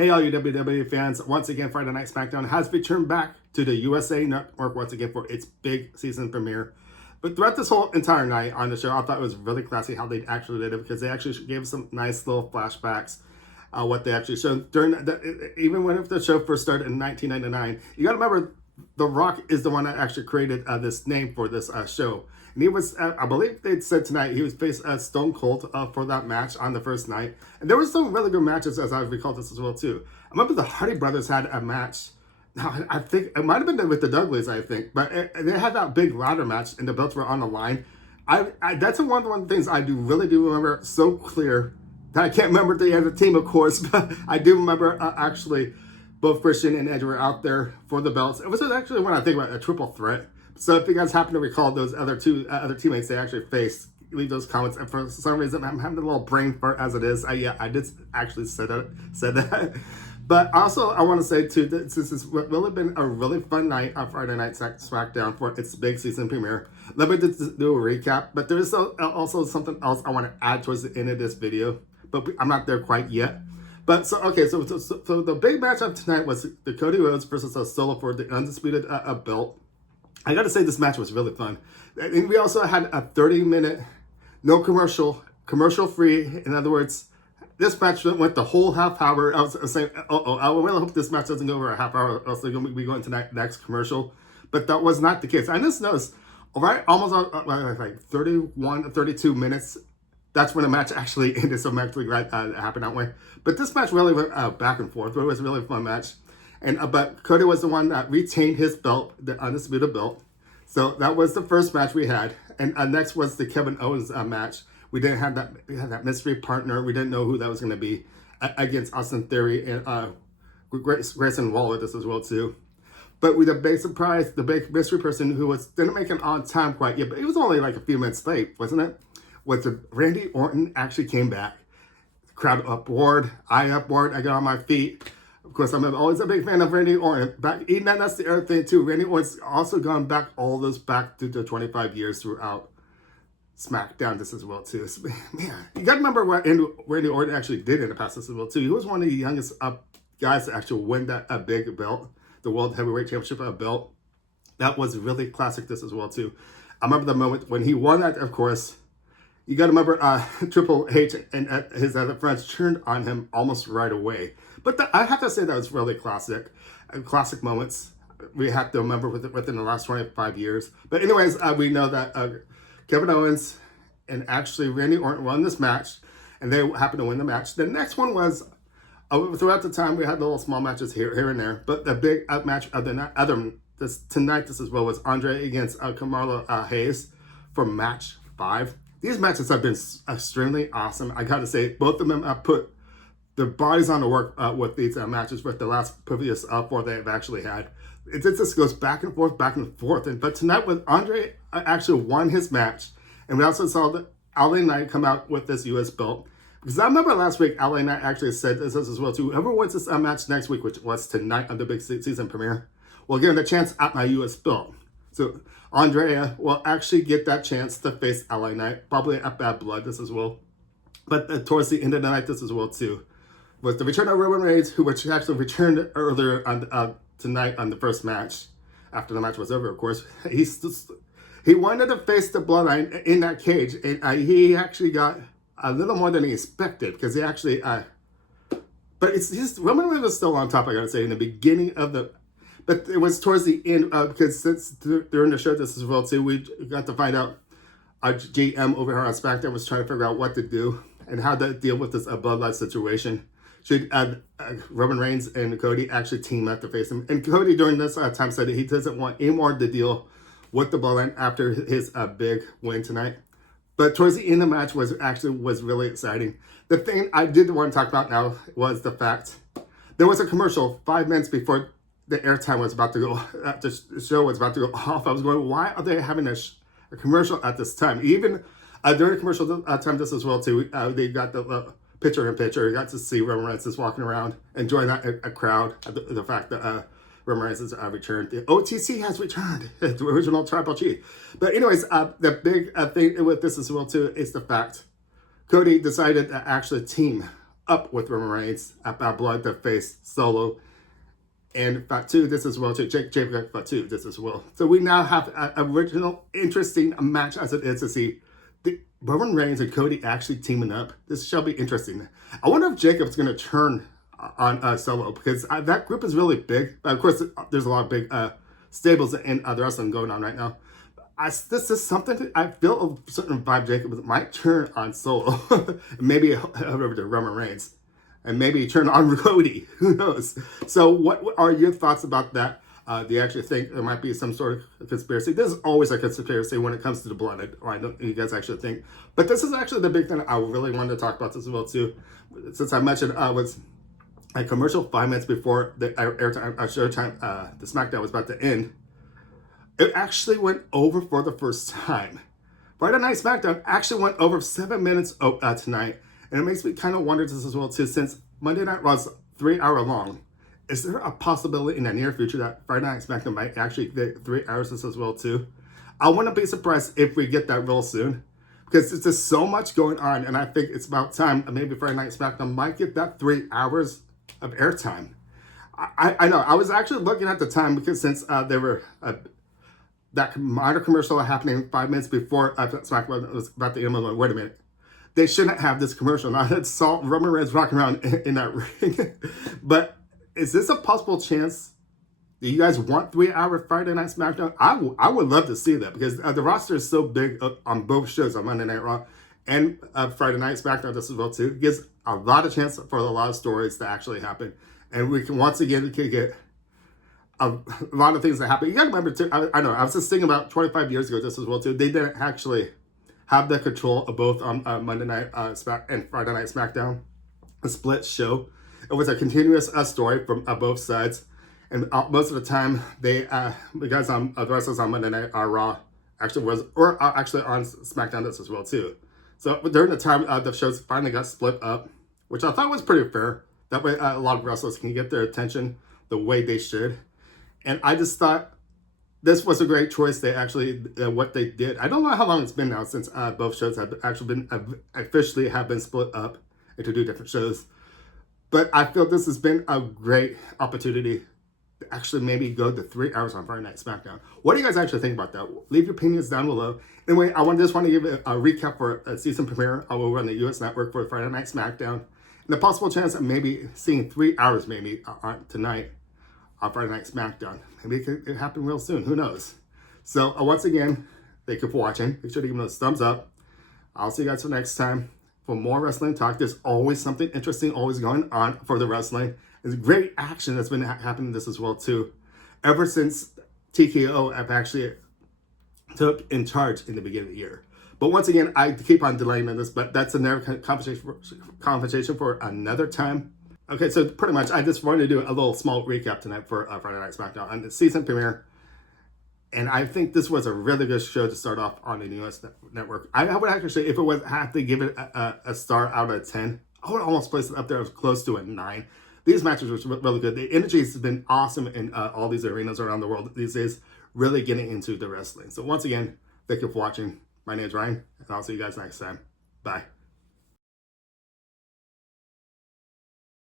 Hey, all you WWE fans. Once again, Friday Night Smackdown has returned back to the USA Network once again for its big season premiere. But throughout this whole entire night on the show, I thought it was really classy how they actually did it because they actually gave some nice little flashbacks. What they actually showed during even when the show first started in 1999. You got to remember, The Rock is the one that actually created this name for this show. And he was, I believe they said tonight, he was faced Stone Cold for that match on the first night. And there were some really good matches, as I recall this as well, too. I remember the Hardy Brothers had a match. Now, I think it might have been with the Dudleys, I think. But they had that big ladder match, and the belts were on the line. That's one of the things I really do remember so clear. I can't remember the other team, of course, but I do remember actually both Christian and Edge were out there for the belts. It was actually, when I think about a triple threat. So if you guys happen to recall those other teammates they actually faced, leave those comments. And for some reason, I'm having a little brain fart as it is. I did actually said that. But also, I want to say too that this has really been a really fun night on Friday Night Smackdown for its big season premiere. Let me just do a recap. But there's also something else I want to add towards the end of this video. But I'm not there quite yet. But so the big match of tonight was the Cody Rhodes versus Solo for the undisputed belt. I gotta say this match was really fun. And we also had a 30-minute, no commercial free. In other words, this match went the whole half hour. I was saying, I really hope this match doesn't go over a half hour, else they're gonna be going to that next commercial. But that was not the case. I just noticed, almost like 31, 32 minutes. That's when the match actually ended, so I'm actually glad it happened that way. But this match really went back and forth. It was a really fun match. And but Cody was the one that retained his belt, the undisputed belt. So that was the first match we had. And next was the Kevin Owens match. We didn't have that. We had that mystery partner. We didn't know who that was going to be against Austin Theory and Grayson Waller. This as well too. But with the big surprise, the big mystery person who didn't make it on time quite yet, but it was only like a few minutes late, wasn't it? Was the Randy Orton actually came back. The crowd upward, I upward, I got on my feet. Of course, I'm always a big fan of Randy Orton. Even that's the other thing too. Randy Orton's also gone back back to the 25 years throughout SmackDown this as well too. So, man, you got to remember what Randy Orton actually did in the past this as well too. He was one of the youngest guys to actually win that big belt, the World Heavyweight Championship belt. That was really classic this as well too. I remember the moment when he won that, of course. You got to remember Triple H and his other friends turned on him almost right away. But I have to say that was really classic moments. We have to remember within the last 25 years. But anyways, we know that Kevin Owens and actually Randy Orton won this match, and they happened to win the match. The next one was, throughout the time, we had little small matches here and there. But the big match of the night, tonight, this as well, was Andre against Carmelo Hayes for match 5. These matches have been extremely awesome. I gotta say, both of them have put their bodies on the work with these matches with the last previous 4 they've actually had. It just goes back and forth. But tonight, with Andre actually won his match, and we also saw that LA Knight come out with this U.S. belt. Because I remember last week, LA Knight actually said this as well too. Whoever wins this match next week, which was tonight on the big season premiere, will give him the chance at my U.S. belt. So Andrea will actually get that chance to face LA Knight, probably at Bad Blood this as well. But towards the end of the night this as well too, was the return of Roman Reigns, who actually returned earlier on tonight on the first match. After the match was over, of course, he wanted to face the Bloodline in that cage, and he actually got a little more than he expected because he actually. But it's just Roman Reigns was still on top. I gotta say in the beginning of the. But it was towards the end, because since during the show this as well too, we got to find out our GM over here on SmackDown was trying to figure out what to do and how to deal with this bloodline situation. Should Roman Reigns and Cody actually team up to face him? And Cody during this time said that he doesn't want any more to deal with the bloodline after his big win tonight. But towards the end of the match was really exciting. The thing I did want to talk about now was the fact there was a commercial 5 minutes before the airtime was about to go, the show was about to go off. I was going, why are they having a commercial at this time? Even during the commercial time this as well too, they got the picture-in-picture. You got to see Roman Reigns just walking around, enjoying that a crowd, the fact that Roman Reigns has returned. The OTC has returned, the original Tribal Chief. But anyways, the big thing with this as well too is the fact Cody decided to actually team up with Roman Reigns at Bad Blood to face Solo. And Fatu this as well, too. Jake got Fatu this as well. So we now have an original, interesting match as it is to see the Roman Reigns and Cody actually teaming up. This shall be interesting. I wonder if Jacob's going to turn on Solo, because that group is really big. But of course, there's a lot of big stables in the wrestling going on right now. This is something that I feel a certain vibe Jacob might turn on Solo. Maybe over to Roman Reigns. And maybe turn on Cody. Who knows? So what are your thoughts about that? Do you actually think there might be some sort of conspiracy? There's always a conspiracy when it comes to the blood. I don't you guys actually think. But this is actually the big thing I really wanted to talk about this as well too. Since I mentioned was a commercial 5 minutes before the airtime, showtime, the SmackDown was about to end. It actually went over for the first time. Friday Night Smackdown actually went over 7 minutes tonight. And it makes me kind of wonder this as well too, since Monday Night was 3 hour long. Is there a possibility in the near future that Friday Night Smackdown might actually get 3 hours as well too? I wouldn't be surprised if we get that real soon, because there's just so much going on, and I think it's about time maybe Friday Night Smackdown might get that 3 hours of airtime. I know, I was actually looking at the time, because since there were that minor commercial happening 5 minutes before SmackDown was about to end, I'm like, wait a minute. They shouldn't have this commercial. Now I saw Roman Reigns walking around in that ring. But is this a possible chance? Do you guys want 3 hour Friday Night SmackDown? I would love to see that, because the roster is so big on both shows, on Monday Night Raw and Friday Night SmackDown just as well too. It gives a lot of chance for a lot of stories to actually happen. And we can once again get a lot of things that happen. You gotta remember too, I know, I was just thinking about 25 years ago just as well too. They didn't actually have the control of both on Monday Night and Friday Night SmackDown, a split show. It was a continuous story from both sides, and most of the time the guys on the wrestlers on Monday Night Raw actually actually on SmackDown as well too. So during the time the shows finally got split up, which I thought was pretty fair. That way a lot of wrestlers can get their attention the way they should, and I just thought this was a great choice. They actually, what they did. I don't know how long it's been now since both shows have actually been officially have been split up into 2 different shows. But I feel this has been a great opportunity to actually maybe go to 3 hours on Friday Night SmackDown. What do you guys actually think about that? Leave your opinions down below. Anyway, I just want to give a recap for a season premiere over on the U.S. network for Friday Night SmackDown. And the possible chance of maybe seeing 3 hours maybe tonight on Friday Night SmackDown. Maybe it could happen real soon. Who knows? So once again, thank you for watching. Make sure to give those thumbs up. I'll see you guys for next time. For more wrestling talk, there's always something interesting always going on for the wrestling. There's great action that's been happening this as well too. Ever since TKO have actually took in charge in the beginning of the year. But once again, I keep on delaying on this, but that's another conversation for another time. Okay, so pretty much I just wanted to do a little small recap tonight for Friday Night SmackDown on the season premiere. And I think this was a really good show to start off on the US network. I would actually say, if it was have to give it a star out of 10, I would almost place it up there as close to a 9. These matches were really good. The energy has been awesome in all these arenas around the world these days, really getting into the wrestling. So once again, thank you for watching. My name is Ryan, and I'll see you guys next time. Bye.